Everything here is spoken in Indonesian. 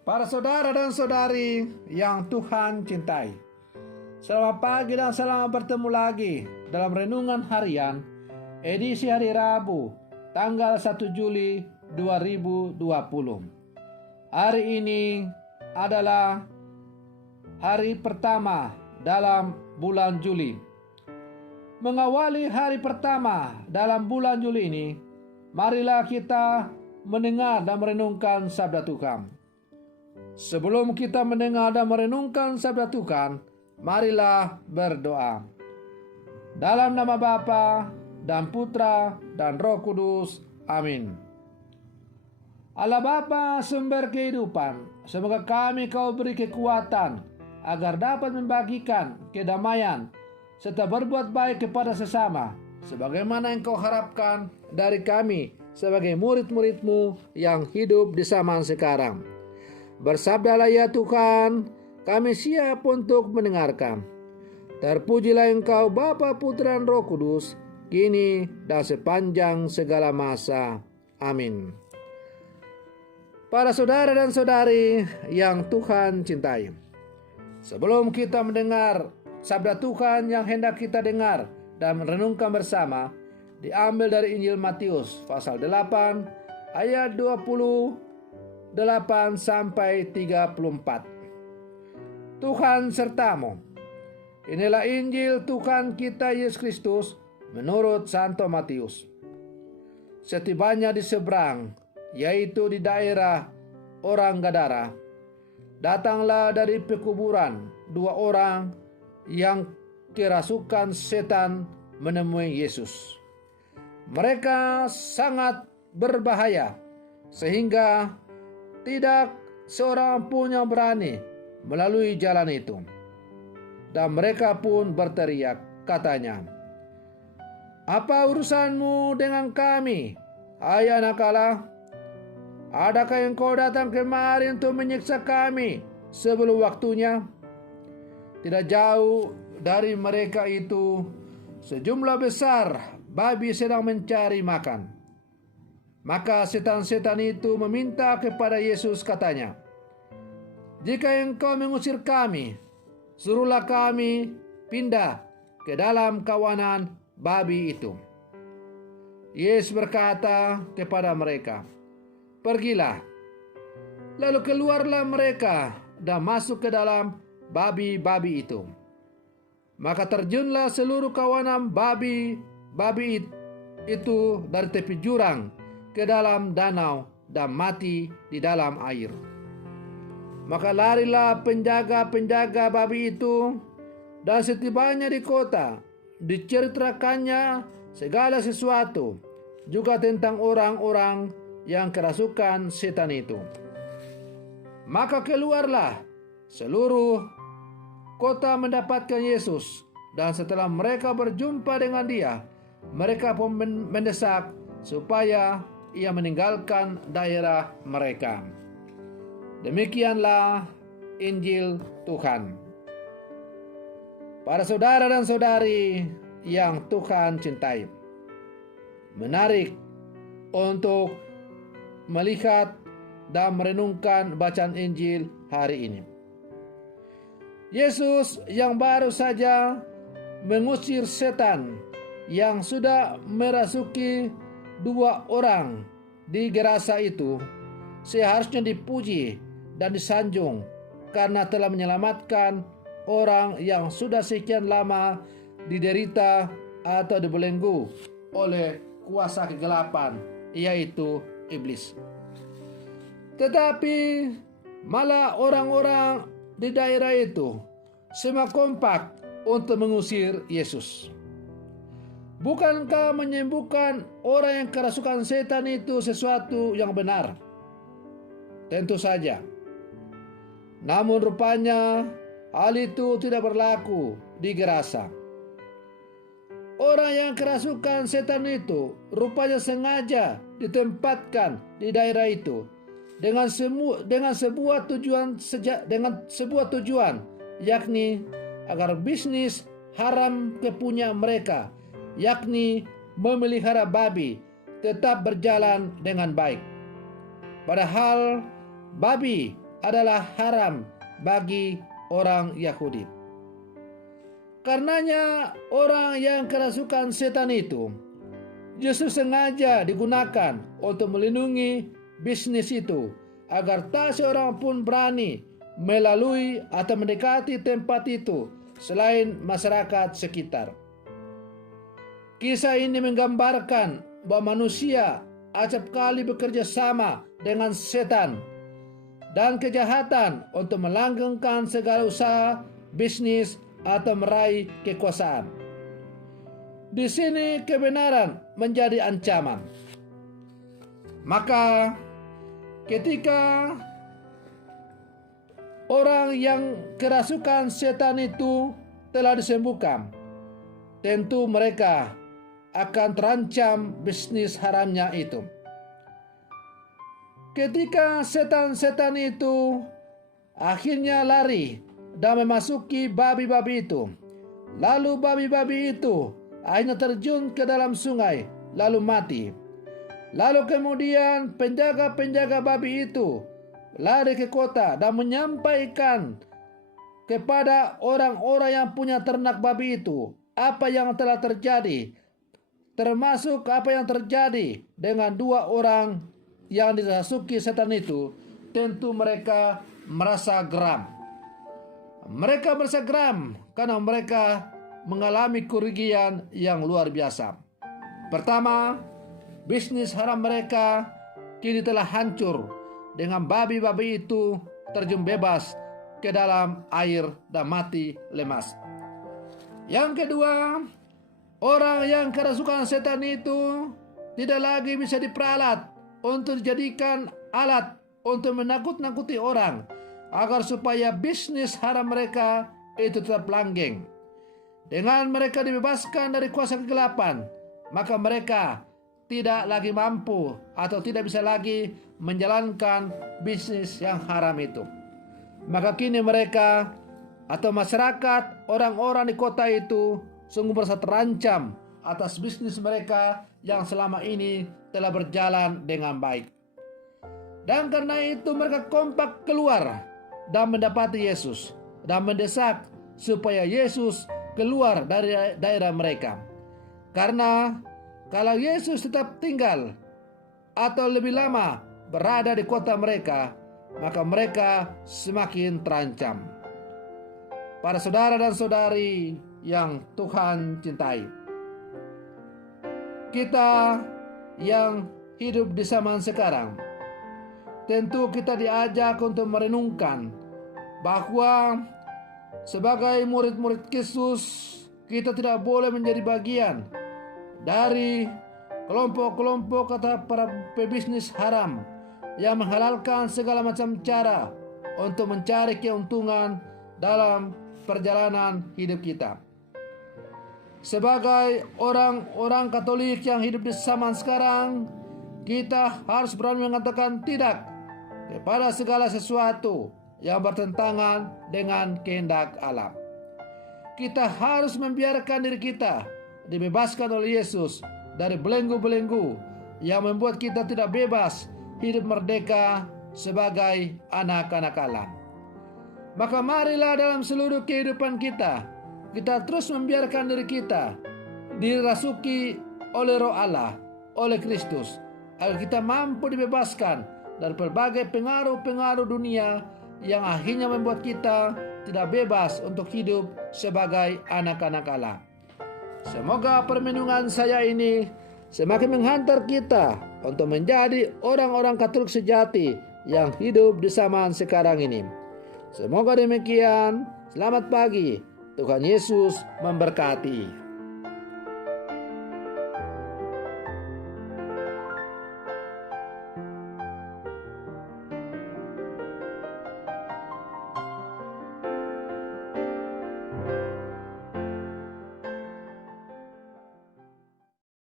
Para saudara dan saudari yang Tuhan cintai, selamat pagi dan selamat bertemu lagi dalam Renungan Harian edisi hari Rabu tanggal 1 Juli 2020. Hari ini adalah hari pertama dalam bulan Juli. Mengawali hari pertama dalam bulan Juli ini, marilah kita mendengar dan merenungkan sabda Tuhan. Sebelum kita mendengar dan merenungkan sabda Tuhan, marilah berdoa. Dalam nama Bapa dan Putra dan Roh Kudus. Amin. Allah Bapa, sumber kehidupan, semoga kami Kau beri kekuatan agar dapat membagikan kedamaian serta berbuat baik kepada sesama, sebagaimana yang Kau harapkan dari kami sebagai murid-murid-Mu yang hidup di zaman sekarang. Bersabdalah ya Tuhan, kami siap untuk mendengarkan. Terpujilah Engkau Bapa, Putra, dan Roh Kudus, kini dan sepanjang segala masa. Amin. Para saudara dan saudari yang Tuhan cintai, sebelum kita mendengar sabda Tuhan yang hendak kita dengar dan merenungkan bersama, diambil dari Injil Matius pasal 8 ayat 28 sampai 34. Tuhan sertamu. Inilah Injil Tuhan kita Yesus Kristus menurut Santo Matius. Setibanya di seberang, yaitu di daerah orang Gadara, datanglah dari pekuburan 2 orang yang kerasukan setan menemui Yesus. Mereka sangat berbahaya sehingga tidak seorang pun yang berani melalui jalan itu. Dan mereka pun berteriak, katanya, "Apa urusanmu dengan kami, hai anak Allah? Adakah engkau datang kemari untuk menyiksa kami sebelum waktunya?" Tidak jauh dari mereka itu, sejumlah besar babi sedang mencari makan. Maka setan-setan itu meminta kepada Yesus, katanya, "Jika engkau mengusir kami, suruhlah kami pindah ke dalam kawanan babi itu." Yesus berkata kepada mereka, "Pergilah." Lalu keluarlah mereka dan masuk ke dalam babi-babi itu. Maka terjunlah seluruh kawanan babi itu dari tepi jurang ke dalam danau dan mati di dalam air. Maka larilah penjaga-penjaga babi itu, dan setibanya di kota diceritakannya segala sesuatu, juga tentang orang-orang yang kerasukan setan itu. Maka keluarlah seluruh kota mendapatkan Yesus, dan setelah mereka berjumpa dengan Dia, mereka pun mendesak supaya Ia meninggalkan daerah mereka. Demikianlah Injil Tuhan. Para saudara dan saudari yang Tuhan cintai, menarik untuk melihat dan merenungkan bacaan Injil hari ini. Yesus yang baru saja mengusir setan yang sudah merasuki 2 orang di Gerasa itu, seharusnya dipuji dan disanjung karena telah menyelamatkan orang yang sudah sekian lama diderita atau dibelenggu oleh kuasa kegelapan, yaitu iblis. Tetapi malah orang-orang di daerah itu semua kompak untuk mengusir Yesus. Bukankah menyembuhkan orang yang kerasukan setan itu sesuatu yang benar? Tentu saja. Namun rupanya hal itu tidak berlaku di Gerasa. Orang yang kerasukan setan itu rupanya sengaja ditempatkan di daerah itu dengan sebuah tujuan, yakni agar bisnis haram kepunya mereka, yakni memelihara babi, tetap berjalan dengan baik. Padahal babi adalah haram bagi orang Yahudi. Karenanya orang yang kerasukan setan itu justru sengaja digunakan untuk melindungi bisnis itu, agar tak seorang pun berani melalui atau mendekati tempat itu selain masyarakat sekitar. Kisah ini menggambarkan bahwa manusia acap kali bekerja sama dengan setan dan kejahatan untuk melanggengkan segala usaha, bisnis, atau meraih kekuasaan. Di sini kebenaran menjadi ancaman. Maka ketika orang yang kerasukan setan itu telah disembuhkan, tentu mereka akan terancam bisnis haramnya itu. Ketika setan-setan itu akhirnya lari dan memasuki babi-babi itu, lalu babi-babi itu akhirnya terjun ke dalam sungai lalu mati. Lalu kemudian penjaga-penjaga babi itu lari ke kota dan menyampaikan kepada orang-orang yang punya ternak babi itu apa yang telah terjadi, termasuk apa yang terjadi dengan dua orang yang dirasuki setan itu. Tentu mereka merasa geram. Mereka merasa geram karena mereka mengalami kerugian yang luar biasa. Pertama, bisnis haram mereka kini telah hancur dengan babi-babi itu terjun bebas ke dalam air dan mati lemas. Yang kedua, orang yang kerasukan setan itu tidak lagi bisa diperalat untuk dijadikan alat untuk menakut-nakuti orang agar supaya bisnis haram mereka itu tetap langgeng. Dengan mereka dibebaskan dari kuasa kegelapan, maka mereka tidak lagi mampu atau tidak bisa lagi menjalankan bisnis yang haram itu. Maka kini mereka atau masyarakat, orang-orang di kota itu sungguh merasa terancam atas bisnis mereka yang selama ini telah berjalan dengan baik. Dan karena itu mereka kompak keluar dan mendapati Yesus dan mendesak supaya Yesus keluar dari daerah mereka. Karena kalau Yesus tetap tinggal atau lebih lama berada di kota mereka, maka mereka semakin terancam. Para saudara dan saudari yang Tuhan cintai, kita yang hidup di zaman sekarang, tentu kita diajak untuk merenungkan bahwa sebagai murid-murid Yesus, kita tidak boleh menjadi bagian dari kelompok-kelompok atau para pebisnis haram yang menghalalkan segala macam cara untuk mencari keuntungan dalam perjalanan hidup kita. Sebagai orang-orang Katolik yang hidup di zaman sekarang, kita harus berani mengatakan tidak kepada segala sesuatu yang bertentangan dengan kehendak Allah. Kita harus membiarkan diri kita dibebaskan oleh Yesus dari belenggu-belenggu yang membuat kita tidak bebas hidup merdeka sebagai anak-anak Allah. Maka marilah dalam seluruh kehidupan kita terus membiarkan diri kita dirasuki oleh Roh Allah, oleh Kristus, agar kita mampu dibebaskan dari berbagai pengaruh-pengaruh dunia yang akhirnya membuat kita tidak bebas untuk hidup sebagai anak-anak Allah. Semoga permenungan saya ini semakin menghantar kita untuk menjadi orang-orang Katolik sejati yang hidup di zaman sekarang ini. Semoga demikian. Selamat pagi. Tuhan Yesus memberkati.